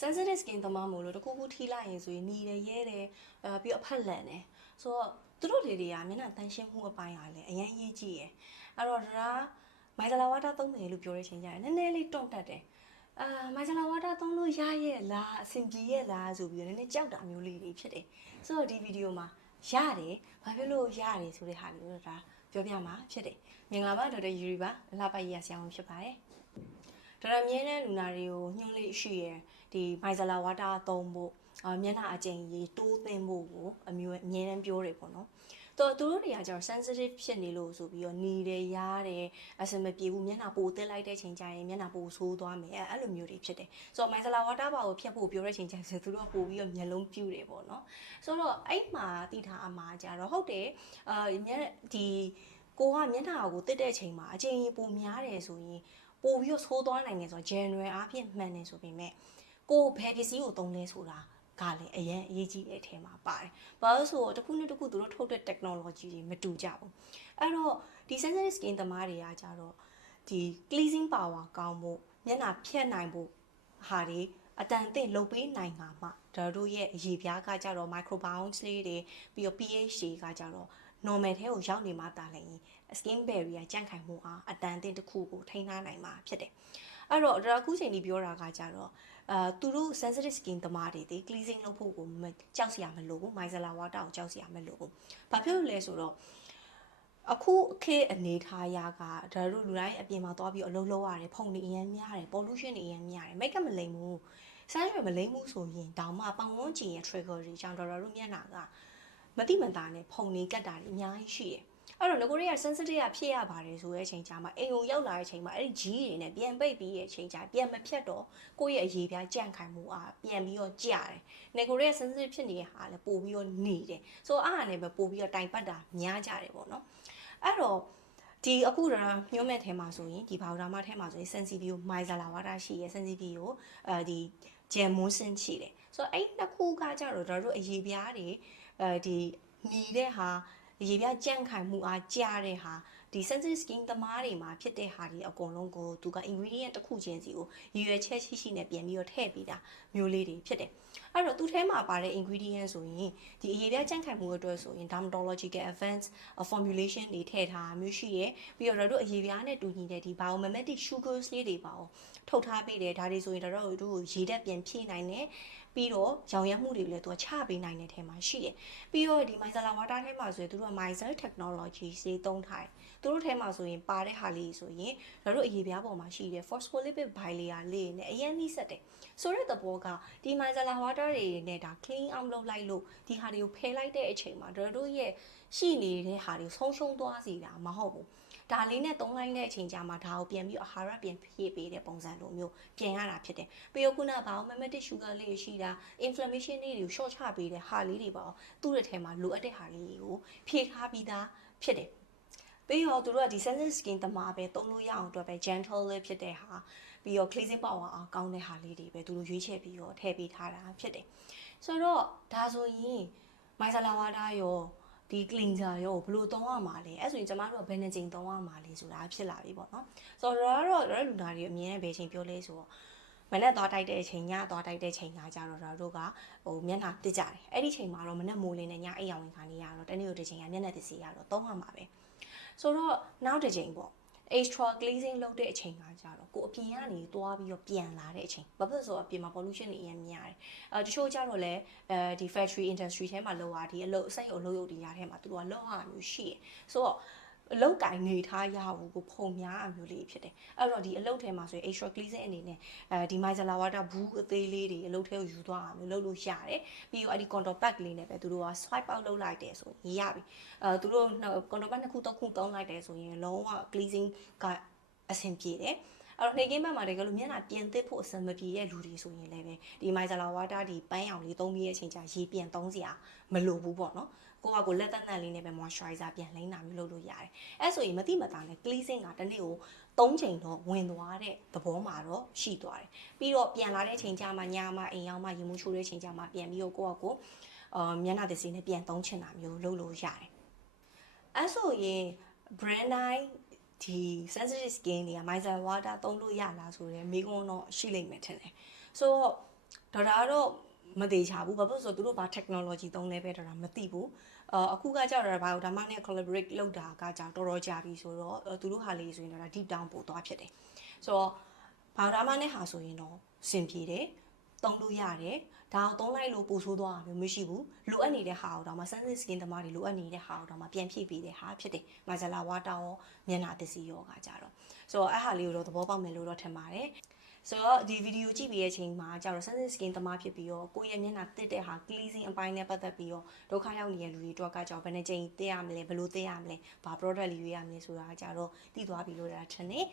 sensitive skin သမားမို့လို့တခုခုထိလိုက်ရင်ဆိုရင်နီတယ်ရဲတယ်ပြီးတော့အဖက်လန်တယ်ဆိုတော့သူတို့တွေကမျက်နှာတန်းရှင်းမှုအပိုင်းအားလည်းအရင်ရေးကြည့်ရယ်အဲ့တော့ဒါမိုင်ဇလာဝါတာသုံးမယ်လို့ပြောရချင်းကြတယ်နည်းနည်းလေးတွန့်တက်တယ်မိုင်ဇလာဝါတာသုံးလို့ရရဲ့လားအဆင်ပြေရဲ့လားဆိုပြီးတော့နည်းနည်းကြောက်တာမျိုးလေးတွေဖြစ်တယ်ဆိုတော့ဒီဗီဒီယိုမှာရတယ်ဘာဖြစ်လို့ရတယ်ဆိုတဲ့ဟာလေးတော့ဒါပြောပြမှာဖြစ်တယ်မင်္ဂလာပါဒေါက်တာယူရီပါလှပကြီးရဆရာဝန်ဖြစ်ပါတယ်ဒေါက်တာမြဲတဲ့လူနာတွေကိုညှို့လေးရှိရယ်ဒီမိုင်ဇလာဝါတာသုံးဖို့မျက်နှာအကျဉ်းကြီးတိုးသင်းဖို့ကိုအမြဲတမ်းပြောတယ်ပေါ့နော်တော့သူတို့တွေကကျတော့ sensitive ဖြစ်နေလို့ဆိုပြီးတော့နီတယ်ရားတယ်အဆင်မပြေဘူးမျက်နှာပိုတက်လိုက်တဲ့ချိန်ကျရင်မျက်နှာပိုဆိုးသွားမယ်အဲ့လိုမျိုးတွေဖြစ်တယ်ဆိုတော့မိုင်ဇလာဝါတာပါကိုဖြတ်ဖို့ပြောတဲ့ချိန်ကျရင်သူတို့ကပို့ပြီးတော့မျက်လုံးပြူတယ်ပေါ့နော်ဆိုတော့အဲ့မှာတိထားအမှားကြတော့ဟုတ်တယ်ဒီကိုကမျက်နှာကိုတက်တဲ့ချိန်မှာအကျဉ်းကြီးပိုများတယ်ဆိုရင်ပို့ပြီးတော့ဆိုးသွားနိုင်တယ်ဆိုတော့ general အားဖြင့်မှန်တယ်ဆိုပေမဲ့ကိုဘယ်ပစ္စည်းကိုသုံးလဲဆိုတာကလည်းအရင်အရေးကြီးတဲ့အထဲမှာပါတယ်။ဘာလို့ဆိုတော့တစ်ခုနဲ့တစ်ခုသူတို့ထုတ်တဲ့ technology တွေမတူကြဘူး။အဲ့တော့ဒီ sensitive skin သမားတွေကကြတော့ဒီ cleansing power ကောင်းဖို့မျက်နှာဖြတ်နိုင်ဖို့ဟာတွေအတန်အသင့်လုပ်ပေးနိုင်မှာမှဒါတို့ရဲ့အရေပြားကကြတော့ microbiomes လေးတွေပြီးတော့ pH တွေကကြတော့ normal ထဲကိုရောက်နေမှတာလည်း skin barrier ကြန့်ခိုင်မှုအားအတန်အသင့်တစ်ခုကိုထိန်းထားနိုင်မှာဖြစ်တယ်။အဲ့တော့ဒါအခုချိန်ဒီပြောတာကကြတော့သူတို့ sensitive skin သမားတွေဒီ cleansing လုပ်ဖို့ကိုကြောက်စရာမလိုဘူး micellar water ကိုကြောက်စရာမလိုဘူး။ဘာဖြစ်လို့လဲဆိုတော့အခုခေတ်အနေထားရာကဒါတို့လူတိုင်းအပြင်မှာသွားပြီးအလုပ်လုပ်ရတယ်ဖုန်တွေအရင်များတယ် pollution တွေအရင်များတယ် make up မလိမ့်ဘူး sunscreen မလိမ့်ဘူးဆိုရင်တောင်မှပတ်ဝန်းကျင်ရဲ့ trigger တွေကြောင့်တို့မျက်နှာကမတိမတာနဲ့ဖုန်နေကတ်တာတွေအများကြီးရှိတယ်အဲ့တော့ငကိုတွေက sensitive ဖြစ်ရပါတယ်ဆိုတဲ့အချိန်ကြာမှာအိမ်ကိုရောက်လာတဲ့အချိန်မှာအဲ့ဒီကြီးတွေနဲ့ပြန်ပိတ်ပြီးတဲ့အချိန်ကြာပြန်မဖြတ်တော့ကိုယ့်ရဲ့အရေးပြားကြန့်ခိုင်မှုအားပြန်ပြီးတော့ကျတယ်ငကိုတွေက sensitive ဖြစ်နေတဲ့ဟာလည်းပို့ပြီးတော့နေတယ်ဆိုတော့အားရလည်းပဲပို့ပြီးတော့တိုင်ပတ်တာများကြတယ်ပေါ့နော်အဲ့တော့ဒီအခုတော့ညှို့မဲ့ထဲမှာဆိုရင်ဒီဘောင်ဒါမထဲမှာဆိုရင် sensitive ကို micellar water ရှိရယ် sensitive ကိုဒီဂျယ်မွန်းစင်ရှိတယ်ဆိုတော့အဲ့နှစ်ခုကကြတော့တို့အရေးပြားတွေဒီနေတဲ့ဟာရေပြကြန့်ခိုင်မှုအားကျတဲ့ဟာဒီ sensitive skin သမားတွေမှာဖြစ်တဲ့ဟာတွေအကုန်လုံးကိုသူက ingredient တစ်ခုချင်းစီကိုရည်ရွယ်ချက်ရှိနဲ့ပြန်ပြီးတော့ထည့်ပေးတာမျိုးလေးတွေဖြစ်တယ်အဲ့တော့သူ့ထဲမှာပါတဲ့ ingredient ဆိုရင်ဒီအရေပြကြန့်ခိုင်မှုအတွက်ဆိုရင် dermatological advanced formulation တွေထည့်ထားမျိုးရှိရယ်ပြီးတော့တို့အရေပြနဲ့တူညီတဲ့ဒီ biomimetic sugars လေးတွေပါအောင်ထုတ်ထားပေးတယ်ဒါတွေဆိုရင်တို့ရေဓာတ်ပြန်ဖြည့်နိုင်တယ်ပြီးတော့ရောင်ရမ်းမှုတွေလည်းသူကချပေးနိုင်တဲ့ထဲမှာရှိတယ်ပြီးတော့ဒီ micellar water ထဲမှာဆိုရင်သူတို့က micelle technology စေးသုံးထားတယ်သူတို့ထဲမှာဆိုရင်ပါတဲ့ဟာလေးဆိုရင်တို့အရေပြားပေါ်မှာရှိတဲ့ phospholipid bilayer လေးနဲ့အရင်နှိစက်တယ်ဆိုတဲ့သဘောကဒီ micellar water တွေနဲ့ဒါ clean out လုပ်လိုက်လို့ဒီဟာတွေကိုဖယ်လိုက်တဲ့အချိန်မှာတို့ရဲ့ရှိနေတဲ့ဟာတွေဆုံးရှုံးသွားစီတာမဟုတ်ဘူးဒါလေးနဲ့သုံးလိုက်တဲ့အချိန်ကြာမှာဒါကိုပြန်ပြီးအာဟာရပြန်ဖြည့်ပေးတဲ့ပုံစံလိုမျိုးပြန်ရတာဖြစ်တယ်ပြီးတော့ခုနကဘာ mimetic sugar လေးရှိတာ inflammation လေးတွေကို short ချပေးတဲ့ဟာလေးတွေပေါ့သူ့ရဲ့ထဲမှာလိုအပ်တဲ့ဟာလေးတွေကိုဖြည့်ထားပြီးသားဖြစ်တယ်ပြီးတော့သူတို့ကဒီ sensitive skin တမာပဲသုံးလို့ရအောင်အတွက်ပဲ gentle လေးဖြစ်တဲ့ဟာပြီးတော့ cleansing power အောင်ကောင်းတဲ့ဟာလေးတွေပဲသူတို့ရွေးချယ်ပြီးတော့ထည့်ပေးထားတာဖြစ်တယ်ဆိုတော့ဒါဆိုရင် micellar water ရောဒီ cleanser ရောဘယ်လိုသုံးရမှာလဲအဲ့ဆိုရင်ကျမတို့ကဘယ်နှကြိမ်သုံးရမှာလဲဆိုတာဖြစ်လာပြီပေါ့နော်ဆိုတော့ဒါလူနာတွေအမြင်နဲ့ဘယ်ချိန်ပြောလဲဆိုတော့မနေ့သွားတိုက်တဲ့အချိန်ညသွားတိုက်တဲ့ချိန်ကကြတော့တို့ကမျက်နှာတစ်ကြတယ်အဲ့ဒီချိန်မှာတော့မနေ့မိုးလင်းနဲ့ညအိပ်ရောင်ဝင်ခါနေရတော့တနေ့တစ်ချိန်ကမျက်နှာတစ်စီရတော့သုံးရမှာပဲဆိုတော့နောက်တစ်ချိန်ပေါ့ extra cleansing လုပ်တဲ့အချိန်ကကြတော့ကိုအပြင်ကနေသွားပြီးတော့ပြန်လာတဲ့အချိန်ဘာဖြစ်လို့ဆိုတော့အပြင်မှာ pollution တွေအများများတယ်တချို့ကြတော့လည်းဒီ factory industry ထဲမှာလောက်ရဒီအလုပ်အစိမ်းအလုပ်ရုပ်တရားထဲမှာသူကလောက်ရမျိုးရှိတယ်ဆိုတော့အလုတ်ကင်နေထားရဘူးကိုဖုံများအမျိုးလေးဖြစ်တယ်အဲ့တော့ဒီအလုတ်ထဲမှာဆိုရင် extra cleansing အနေနဲ့ဒီ micellar water ဘူးအသေးလေးတွေအလုတ်ထဲကိုယူသွားအောင်လုပ်လို့ရတယ်ပြီးတော့အဲ့ဒီ contour pack လေးနဲ့ပဲသူတို့က swipe out လုပ်လိုက်တယ်ဆိုရင်ရပြီသူတို့ contour pack နှစ်ခုသုံးခုသုံးလိုက်တယ်ဆိုရင်လုံးဝ cleansing ကအဆင်ပြေတယ်အဲ့တော့နေကင်းဘက်မှာတကယ်လို့မျက်နှာပြင်သစ်ဖို့အဆင်မပြေတဲ့လူတွေဆိုရင်လည်းပဲဒီ micellar water ဒီပန်းရောင်လေးသုံးပြီးတဲ့အချိန်ကျရေပြန်သုံးစရာမလိုဘူးပေါ့နော်ကိုလက်သက်သက်လေးနဲ့ပဲ moisturizer ပြန်လိမ့်တာမျိုးလုပ်လို့ရတယ်အဲ့ဆိုရင်မတိမတာနဲ့ cleansing ကတစ်နေ့ကို3ချိန်တော့ဝင်သွားတဲ့သဘောမှာတော့ရှိသွားတယ်ပြီးတော့ပြန်လာတဲ့အချိန်ကျမှညမှအိမ်ရောက်မှရေမှုချိုးတဲ့အချိန်ကျမှပြန်ပြီးတော့ကိုမျက်နှာသစ်စေးနဲ့ပြန်သုံးချင်တာမျိုးလုပ်လို့ရတယ်အဲ့ဆိုရင် brand တိုင်းဒီ sensitive skin တွေက micellar water သုံးလို့ရလားဆိုတော့မိကုန်းတော့ရှိလိမ့်မယ်ထင်တယ်ဆိုတော့ ဒေါက်တာကတော့မသေးချဘူးဘာဖြစ်လို့ဆိုတော့သူတို့ဘာ technology သုံးလဲပဲဒေါက်တာမသိဘူးအခုကကြောက်တာဘာလို့ဒါမှနဲ့ collaborate လုပ်တာကကြောက်တော်တော်ကြာပြီဆိုတော့သူတို့ဟာလေးဆိုရင်တော့ deep down ပို့သွားဖြစ်တယ်ဆိုတော့ဘာဒါမှနဲ့ဟာဆိုရင်တော့စင်ပြေတယ်သုံးလို့ရတယ်ဒါကိုသုံးလိုက်လို့ပို့ဆိုးသွားတာမျိုးမရှိဘူးလိုအပ်နေတဲ့ဟာကိုတော့မှ sensitive skin သမားတွေလိုအပ်နေတဲ့ဟာကိုတော့မှပြန်ဖြည့်ပေးတဲ့ဟာဖြစ်တယ်မာဇလာဝါတာရောမျက်နှာသစ်စီရောကကြတော့ဆိုတော့အဲ့ဟာလေးကိုတော့သဘောပေါက်မယ်လို့တော့ထင်ပါတယ်ဆိုတော့ဒီဗီဒီယိုကြည့်ပြီးတဲ့အချိန်မှာကျတော့ sensitive skin သမားဖြစ်ပြီးတော့ကိုယ့်ရဲ့မျက်နှာတစ်တဲ့ဟာ cleansing အပိုင်းနဲ့ပတ်သက်ပြီးတော့ဒုက္ခရောက်နေတဲ့လူတွေအတွက်ကကြောင့်ဘယ်နှကြိမ်တက်ရမလဲဘယ်လိုတက်ရမလဲဘာ product လေးရွေးရမလဲဆိုတာကကြတော့သိသွားပြီလို့ထင်တယ်